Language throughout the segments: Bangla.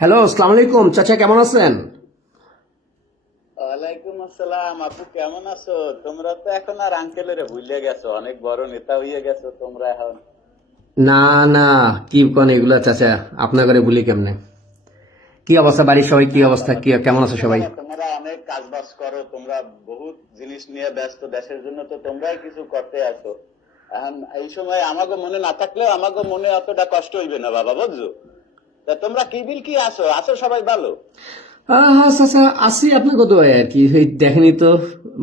হ্যালো আসসালামু আলাইকুম। চাচা কেমন আছেন? ওয়ালাইকুম আসসালাম। আপু কেমন আছো? তোমরা তো এখন আর আঙ্কেলের ভুলে গেছো। অনেক বড় নেতা হয়ে গেছো তোমরা এখন। না না কি কোন এগুলা চাচা? আপনার ঘরে ভুলি কেমনে? কি অবস্থা বাড়ির সবাই? কি অবস্থা? কি কেমন আছে সবাই? তোমরা অনেক কাজ বাজ করো। তোমরা বহুত জিনিস নিয়ে ব্যস্ত। দেশের জন্য তো তোমরাই কিছু করতে এখন এই সময় আমাকে মনে না থাকলেও আমাকে মনে অতটা কষ্ট হইবে না বাবা বুঝছ? তা তোমরা কি বিল কি আসো আসো সবাই ভালো? চাচা আছি আপনার কত আর কি। দেখেনি তো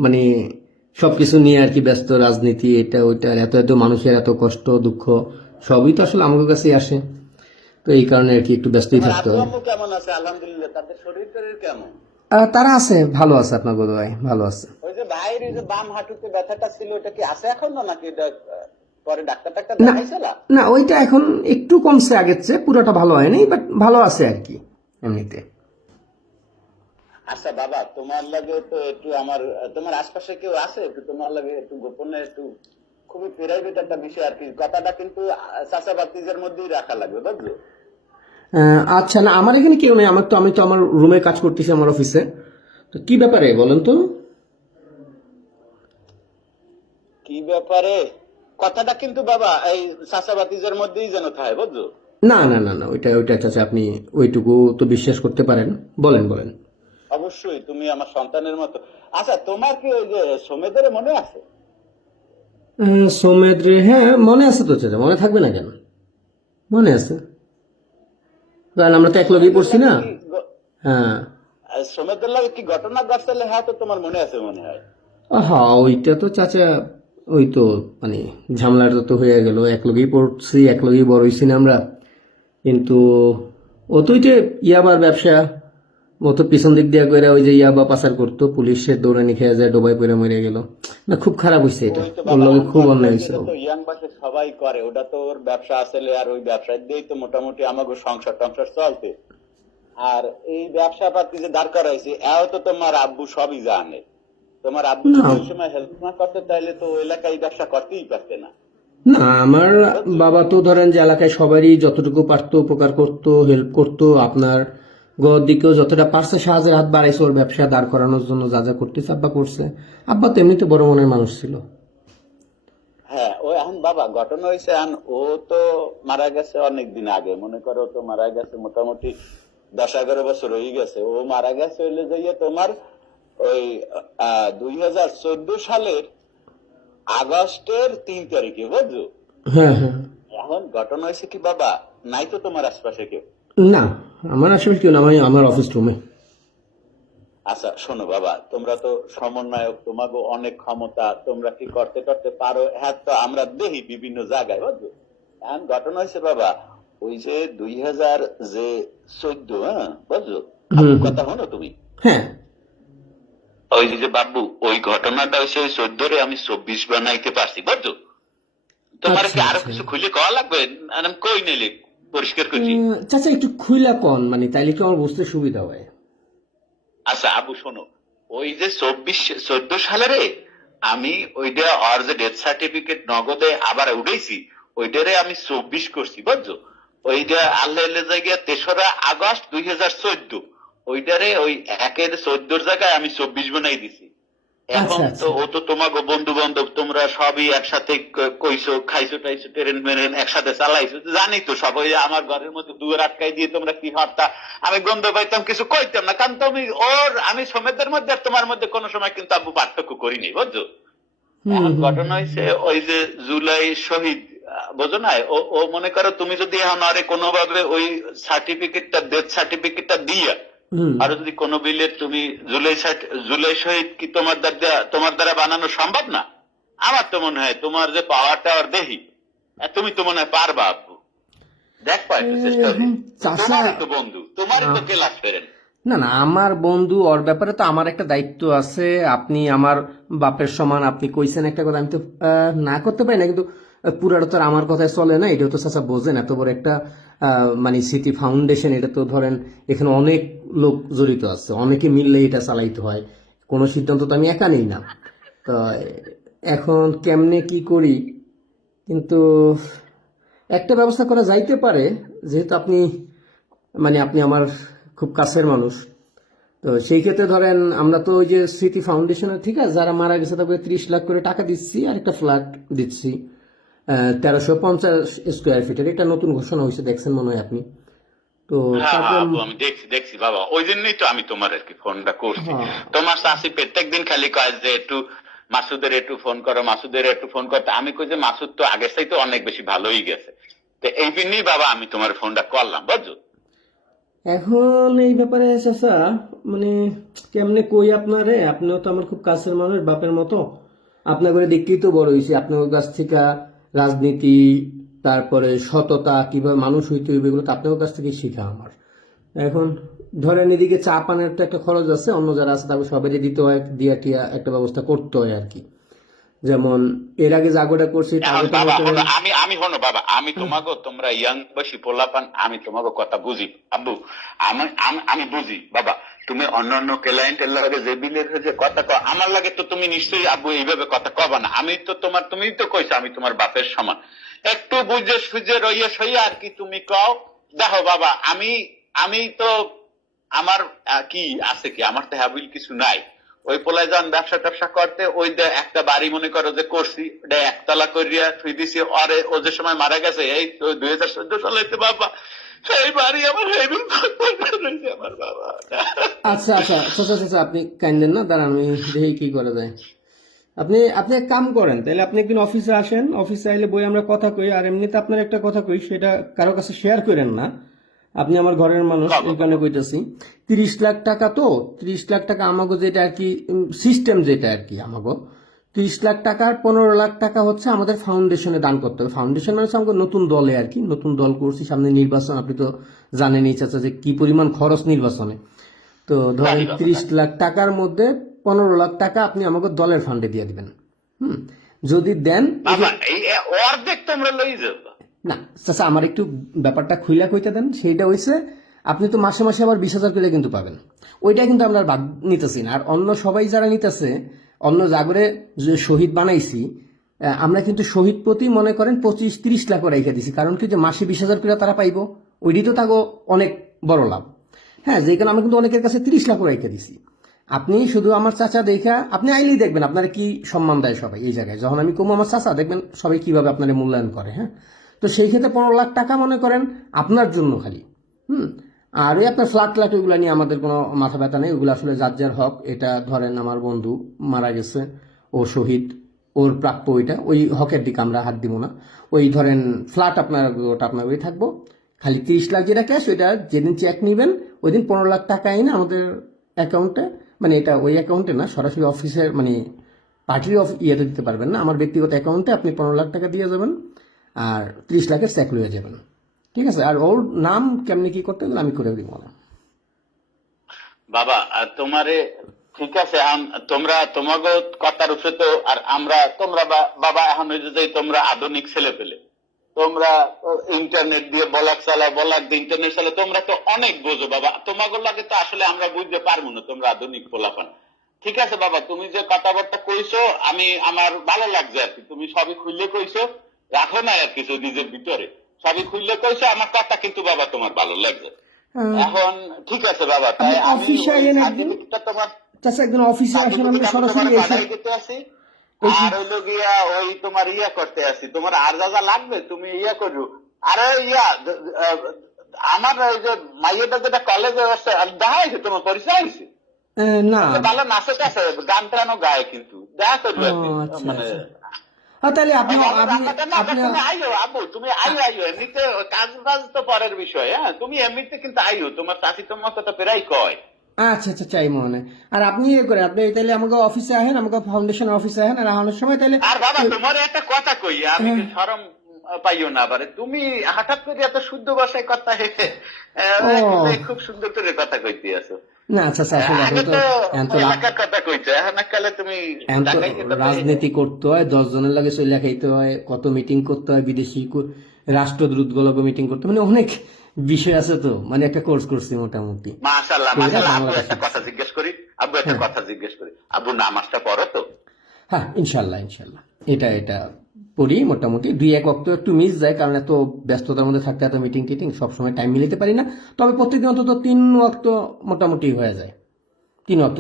মানে সবকিছু নিয়ে আর কি ব্যস্ত রাজনীতি এটা ওইটা এত এত মানুষের এত কষ্ট দুঃখ সবই তো আসলে আমাদের কাছেই আসে। তো এই কারণে আর কি একটু ব্যস্তই থাকতে হয়। কেমন আছে? আলহামদুলিল্লাহ তাদের শরীর কেমন? তারা আছে ভালো আছে আপনার কত ভাই ভালো আছে। ওই যে ভাইয়ের যে বাম হাঁটুতে ব্যথাটা ছিল ওটা কি আছে এখন না নাকি এটা পরে ডাক্তার টাক্তার না। না? ওইটা এখন একটু কমছে আগের চেয়ে পুরোটা ভালো হয়নি বাট ভালো আছে আর কি এমনিতে। আচ্ছা বাবা তোমার লাগে তো একটু আমার তোমার আশপাশে কেউ আছে? একটু তোমার লাগে একটু গোপনে একটু খুবই প্রাইভেট একটা বিষয় আর কি। কথাটা কিন্তু চাষা বাতিজের মধ্যেই রাখা লাগবে বুঝলো? আচ্ছা না আমার এখানে কেউ নেই। আমার তো আমি তো আমার রুমে কাজ করতেছি আমার অফিসে তো কি ব্যাপারে বলেন তো? কি ব্যাপারে? কথাটা কিন্তু বাবা এই চাষাবাতিজের মধ্যেই যেন থাকে বুঝলো না না না না ওইটা ওইটা চাচা আপনি ওইটুকু তো বিশ্বাস করতে পারেন। বলেন বলেন। অবশ্যই তুমি আমার সন্তানের মতো। আচ্ছা তোমার কি ওই যে সমেদের মনে আছে? সৌমেদ রে হ্যাঁ মনে আছে তো চাচা মনে থাকবে না কেন? মনে আছে। কারণ আমরা তো এক লগেই পড়ছি না? হ্যাঁ। আর সমেদের লাগে কি ঘটনা ঘটলে হ্যাঁ তো তোমার মনে আছে মনে হয়? হ্যাঁ ওইটা তো চাচা ওই তো মানে ঝামেলাটা তো হয়ে গেল এক লগেই পড়ছি এক লগেই বড় হয়েছি না আমরা। কিন্তু ও তো ওই যে ইয়াবার ব্যবসা ও তো পিছন দিক দিয়ে করে ওই যে ইয়াবা পাচার করতো পুলিশের দৌড়ানি খেয়ে যায় ডোবাই পরে মরে গেল। না খুব খারাপ হয়েছে এটা। ওর লগে খুব অন্যায় হয়েছে ইয়াং বাসে সবাই করে ওটা তো ওর ব্যবসা আসলে আর ওই ব্যবসা দিয়েই তো মোটামুটি আমাকে সংসার টংসার চলতে আর এই ব্যবসা পাতি যে দাঁড় করাইছে এও তো তোমার আব্বু সবই জানে। তোমার আব্বু যদি সময় হেল্প না করতে তাইলে তো ওই এলাকায় ব্যবসা করতেই পারতে না। না আমার বাবা তো ধরেন যে এলাকায় সবারই যতটুকু পারতো উপকার করতো হেল্প করতো আপনার গর দিকেও যতটা পারছে সাহায্যের হাত বাড়াইছে ওর ব্যবসা দাঁড় করানোর জন্য যা যা করতেছে আব্বা করছে। আব্বা তো এমনিতে বড় মনের মানুষ ছিল। হ্যাঁ ও এখন বাবা ঘটনা হয়েছে ও তো মারা গেছে অনেক দিন আগে। মনে করো তো মারা গেছে মোটামুটি দশ এগারো বছর হয়ে গেছে। ও মারা গেছে হইলে যাইয়ে তোমার ওই দুই হাজার চোদ্দ সালের আগস্টের তিন তারিখে বুঝছ? হ্যাঁ হ্যাঁ। এখন ঘটনা হয়েছে কি বাবা নাই তো তোমার আশপাশে কেউ? না আমার আসলে কেউ না আমি আমার অফিস রুমে আচ্ছা শোনো বাবা তোমরা তো সমন্বয়ক তোমাকে অনেক ক্ষমতা তোমরা কি করতে করতে পারো? হ্যাঁ তো আমরা দেখি বিভিন্ন জায়গায় বুঝছ এখন ঘটনা হয়েছে বাবা ওই যে দুই হাজার যে চোদ্দ হ্যাঁ বুঝছ? কথা হলো তুমি। হ্যাঁ। ওই যে বাবু ওই ঘটনাটা হয়েছে ওই চোদ্দরে আমি চব্বিশ বানাইতে পারছি বুঝছ? তোমার কি আচ্ছা, আরও আচ্ছা। কিছু খুলে কওয়া লাগবে? কই নিলে? পরিষ্কার করছি চাচা একটু খুইলা কন মানে তাইলে কি আমার বুঝতে সুবিধা হয়? আচ্ছা আবু শোনো ওই যে চব্বিশ চোদ্দ সালেরে আমি ওইটা আর যে ডেথ সার্টিফিকেট নগদে আবার উঠেছি ওইটারে আমি চব্বিশ করছি বুঝছ? ওইটা আল্লাহ জায়গায় তেসরা আগস্ট দুই হাজার চোদ্দ ওইটারে ওই একের চোদ্দোর জায়গায় আমি চব্বিশ বানাই দিছি। এখন আচ্ছা, তো ও তো তোমাকে বন্ধু বান্ধব তোমরা সবই একসাথে কইছো খাইছো টাইছো ট্রেন মেরেন একসাথে চালাইছো জানি তো সবাই আমার ঘরের মধ্যে দুয়ার আটকাই দিয়ে তোমরা কি হরতা আমি গন্ধ পাইতাম কিছু কইতাম না কারণ তুমি ওর আমি সমেতের মধ্যে আর তোমার মধ্যে কোনো সময় কিন্তু আব্বু পার্থক্য করিনি বুঝছ? এখন ঘটনা হয়েছে ওই যে জুলাই শহীদ বোঝো না ও মনে করো তুমি যদি এখন আরে কোনোভাবে ওই সার্টিফিকেটটা ডেথ সার্টিফিকেটটা দিয়া আর যদি কোনো বিলে তুমি জুলাই জুলাই শহীদ কি তোমার দ্বারা তোমার দ্বারা বানানো সম্ভব না? আমার তো মনে হয় তোমার যে পাওয়ারটা আর দেখি আহ, তুমি তো মনে হয় পারবা আব্বু দেখ পাই চেষ্টা তোমারই তো বন্ধু তোমারই তো ক্লাস ফেরেন। না না আমার বন্ধু ওর ব্যাপারে তো আমার একটা দায়িত্ব আছে। আপনি আমার বাপের সমান আপনি কইছেন একটা কথা আমি তো না করতে পারি না কিন্তু পুরাটা তো আমার কথায় চলে না, এটাও তো চাচা বোঝেন, এত বড় একটা মানে সিটি ফাউন্ডেশন এটা তো ধরেন এখানে অনেক লোক জড়িত আছে, অনেকে মিললে এটা চালাইতে হয়, কোনো সিদ্ধান্ত তো আমি একা নেই না। তো, এখন কেমনে কি করি? কিন্তু একটা ব্যবস্থা করা যাইতে পারে, যেহেতু আপনি মানে আপনি আমার খুব কাছের মানুষ, তো সেই ক্ষেত্রে ধরেন আমরা তো ওই যে স্মৃতি ফাউন্ডেশনের ঠিক আছে, যারা মারা গেছে, তারপরে ত্রিশ লাখ করে টাকা দিচ্ছি আর একটা ফ্ল্যাট দিচ্ছি। তেরোশো পঞ্চাশ স্কোয়ার ফিটের এটা নতুন ঘোষণা হয়েছে দেখছেন মনে হয় আপনি? তো হ্যাঁ হ্যাঁ, আমি দেখছি দেখছি বাবা। ওই জন্যই তো আমি তোমার আর কি ফোনটা করছি। হ্যাঁ। তোমার চাষি প্রত্যেক দিন খালি কাজ যে একটু মাসুদের একটু ফোন করো মাসুদের একটু ফোন করতে আমি কই যে মাসুদ তো আগের চাইতে অনেক বেশি ভালোই গেছে। তো এই জন্যই বাবা আমি তোমার ফোনটা করলাম বুঝছ? এখন এই ব্যাপারে চাচা মানে কেমনে কই আপনারে? আপনিও তো আমার খুব কাছের মানুষ বাপের মতো। আপনার করে দেখতেই তো বড় হয়েছে। আপনার কাছ থেকে রাজনীতি তারপরে সততা কীভাবে মানুষ হইতে হইবে এগুলো তো আপনার কাছ থেকে শিখা আমার। এখন ধরেন এদিকে চা পানের তো একটা খরচ আছে অন্য যারা আছে তাকে সবাই দিতে হয় দিয়া টিয়া একটা ব্যবস্থা করতে হয় আর কি। যেমন এর আগে জাগোটা করছি আমি আমি হনো বাবা আমি তোমাকে তোমরা ইয়াং বয়সী পোলাপান আমি তোমাকে কথা বুঝি। আব্বু আমি- আমি বুঝি বাবা। তুমি অন্য অন্য ক্লায়েন্টের লাগে যে বিলের যে কথা কও, আমার লাগে তো তুমি নিশ্চয়ই আব্বু এইভাবে কথা কবা না। আমি তো তোমার তুমি তো কইছো আমি তোমার বাপের সমান। একটু বুঝে সুঝে রইয়ে সইয়া আর কি তুমি কও, দেখো বাবা, আমি আমি তো আমার কি আছে কি? আমার তো হ্যাবিল কিছু নাই। ওই পোলায় যান ব্যবসা ট্যাবসা করতে, ওই একটা বাড়ি মনে করো যে করছি একতলা করিয়া থুই দিছি, অরে ও যে সময় মারা গেছে, এই দুই হাজার চোদ্দ সালে বাবা। সেই বাড়ি আমার হেবিল আমার বাবা আচ্ছা আচ্ছা আচ্ছা আচ্ছা আপনি কাইন্দেন না দাঁড়ান আমি দেখি কি করা যায়। আপনি আপনি এক কাম করেন তাহলে আপনি একদিন অফিসে আসেন অফিসে আইলে বই আমরা কথা কই আর এমনিতে আপনার একটা কথা কই সেটা কারও কাছে শেয়ার করেন না। আপনি আমার ঘরের মানুষ এই কারণে কইতেছি। তিরিশ লাখ টাকা তো তিরিশ লাখ টাকা আমাগো যেটা আর কি সিস্টেম যেটা আর কি আমাগো। তিরিশ লাখ টাকার পনেরো লাখ টাকা হচ্ছে আমাদের ফাউন্ডেশনে দান করতে হবে। ফাউন্ডেশন মানে হচ্ছে আমাকে নতুন দলে আর কি নতুন দল করছি সামনে নির্বাচন আপনি তো জানেনই চাচা যে কি পরিমাণ খরচ নির্বাচনে। তো ধরেন তিরিশ লাখ টাকার মধ্যে পনেরো লাখ টাকা আপনি আমাকে দলের ফান্ডে দিয়ে দিবেন। হুম যদি দেন অর্ধেক তোমরা লই না চাচা আমার একটু ব্যাপারটা খুইলা কইতে দেন সেইটা হইছে আপনি তো মাসে মাসে আবার বিশ হাজার করে কিন্তু পাবেন। ওইটা কিন্তু আমরা বাদ নিতেছি না। আর অন্য সবাই যারা নিতেছে অন্য জাগরে যে শহীদ বানাইছি আমরা কিন্তু শহীদ প্রতি মনে করেন পঁচিশ তিরিশ লাখ রেখে দিছি। কারণ কি যে মাসে বিশ হাজার করে তারা পাইবো ওইটি তো তাগো অনেক বড় লাভ। হ্যাঁ যে কারণে আমরা কিন্তু অনেকের কাছে তিরিশ লাখ রেখে দিছি। আপনি শুধু আমার চাচা দেখা, আপনি আইলেই দেখবেন আপনারা কি সম্মান দেয় সবাই এই জায়গায়। যখন আমি কমু আমার চাচা, দেখবেন সবাই কীভাবে আপনার মূল্যায়ন করে হ্যাঁ? তো সেই ক্ষেত্রে পনেরো লাখ টাকা মনে করেন আপনার জন্য খালি, হুম? আর এই আপনার ফ্ল্যাট ফ্ল্যাট ওইগুলো নিয়ে আমাদের কোনো মাথা ব্যথা নেই ওইগুলো আসলে যার যার হক, এটা ধরেন আমার বন্ধু মারা গেছে, ও শহীদ, ওর প্রাপ্য ওইটা, ওই হকের দিকে আমরা হাত দিব না। ওই ধরেন ফ্ল্যাট আপনার, ওটা আপনার ওই থাকব, খালি তিরিশ লাখ যেটা ক্যাশ ওইটা যেদিন চেক নেবেন ওই দিন পনেরো লাখ টাকা এনে আমাদের অ্যাকাউন্টে মানে এটা ওই অ্যাকাউন্টে না, সরাসরি অফিসের মানে পার্টির অফ ইয়েতে দিতে পারবেন না। আমার ব্যক্তিগত অ্যাকাউন্টে আপনি পনেরো লাখ টাকা দিয়ে যাবেন, আর ত্রিশ লাখের চেক লয়ে যাবেন। ঠিক আছে, আর ওর নাম কেমনি কি করতে আমি করে দিব বাবা তোমারে, ঠিক আছে তোমরা তোমাকে কথার উপরে তো, আর আমরা, তোমরা বাবা এখন তোমরা আধুনিক ছেলে পেলে তোমরা ইন্টারনেট দিয়ে বলাক চালা বলাক দিয়ে ইন্টারনেট চালা তোমরা তো অনেক বোঝো বাবা তোমাকে লাগে তো আসলে আমরা বুঝতে পারব না, তোমরা আধুনিক পোলাপান। ঠিক আছে বাবা, তুমি যে কথাবার্তা কইছো, আমি, আমার ভালো লাগছে আর কি, তুমি সবই খুললে কইছো, রাখো না আর কিছু নিজের ভিতরে। সবই খুললে কইছো আমার কথা কিন্তু বাবা তোমার ভালো লাগছে এখন ঠিক আছে বাবা তাই আমি অফিসে ওই একদিন? তোমার চাচা একদিন অফিসে আসেন আমি সরাসরি এসে আসি। আর হইল গিয়া ওই তোমার ইয়া করতে আসি। তোমার আর যা যা লাগবে তুমি ইয়া করো। আরে ইয়া আমার ওই যে মাইয়েটা যেটা কলেজে আছে দেখা হয়েছে তোমার পরিচয় হয়েছে? না। ভালো নাচে গান টানও গায় কিন্তু। দেখা করবে আচ্ছা, মানে হ্যাঁ তাহলে আপনি আপনি আপনি আইও আবু তুমি আইও আইও এমনিতে কাজ বাজ তো পরের বিষয় হ্যাঁ? তুমি এমনিতে কিন্তু আইও তোমার চাষি তোমার কথা প্রায় কয়। আচ্ছা আচ্ছা চাই মনে। আর আপনি ইয়ে করেন আপনি তাহলে আমাকে অফিসে আহেন আমাকে ফাউন্ডেশন অফিসে আহেন আর আনার সময় তাহলে আর বাবা তোমার একটা কথা কই আমি যে শরম পাইও না বারে তুমি হঠাৎ করে এত শুদ্ধ ভাষায় কথা খুব সুন্দর করে কথা কইতে আছো। না আচ্ছা আচ্ছা। রাজনীতি করতে হয় দশ জনের লাগে চলে খাইতে হয় কত মিটিং করতে হয় বিদেশি রাষ্ট্রদূত গুলোকে মিটিং করতে মানে অনেক বিষয় আছে তো মানে একটা কোর্স করছি মোটামুটি। একটা কথা জিজ্ঞেস করি আব্বু একটা কথা জিজ্ঞেস করি। আব্বু নামাজটা পড়ো তো? হ্যাঁ ইনশাল্লাহ ইনশাল্লাহ এটা এটা পড়ি মোটামুটি। দুই এক অক্ত একটু মিস যায় কারণ এত ব্যস্ততার মধ্যে থাকতে এত মিটিং টিটিং সবসময় টাইম মিলিতে পারি না। তবে প্রত্যেকদিন অন্তত তিন অক্ত মোটামুটি হয়ে যায়। তিন অক্ত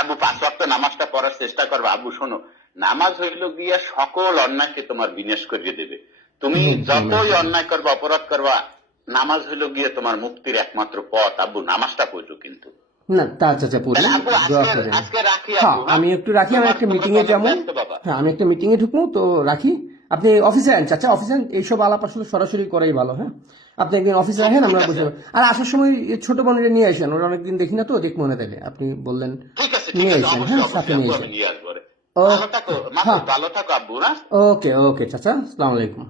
আবু পাঁচ নামাজটা পড়ার চেষ্টা করবে আবু শোনো নামাজ হইল গিয়া সকল অন্যায়কে তোমার বিনাশ করিয়ে দেবে। তুমি যতই অন্যায় করবা অপরাধ করবা নামাজ হইল গিয়ে তোমার মুক্তির একমাত্র পথ। আবু নামাজটা পড়ো কিন্তু। না তা পড়ি। আজকে রাখি হ্যাঁ আবু আমি একটু রাখি আমি একটা মিটিং এ যাব। হ্যাঁ আমি একটা মিটিং এ ঢুকবো তো রাখি। আপনি অফিসে আন চাচা অফিসে আন এইসব আলাপ আসলে সরাসরি করাই ভালো হ্যাঁ? আপনি একদিন অফিসে আসেন আমরা বসে আর আসার সময় ছোট বোনের নিয়ে আসেন। ওরা অনেকদিন দেখি না তো দেখ মনে থাকে। আপনি বললেন নিয়ে আসেন, হ্যাঁ, সাথে নিয়ে আসেন। হ্যাঁ। আব্বু ওকে ওকে চাচা আসসালামু আলাইকুম।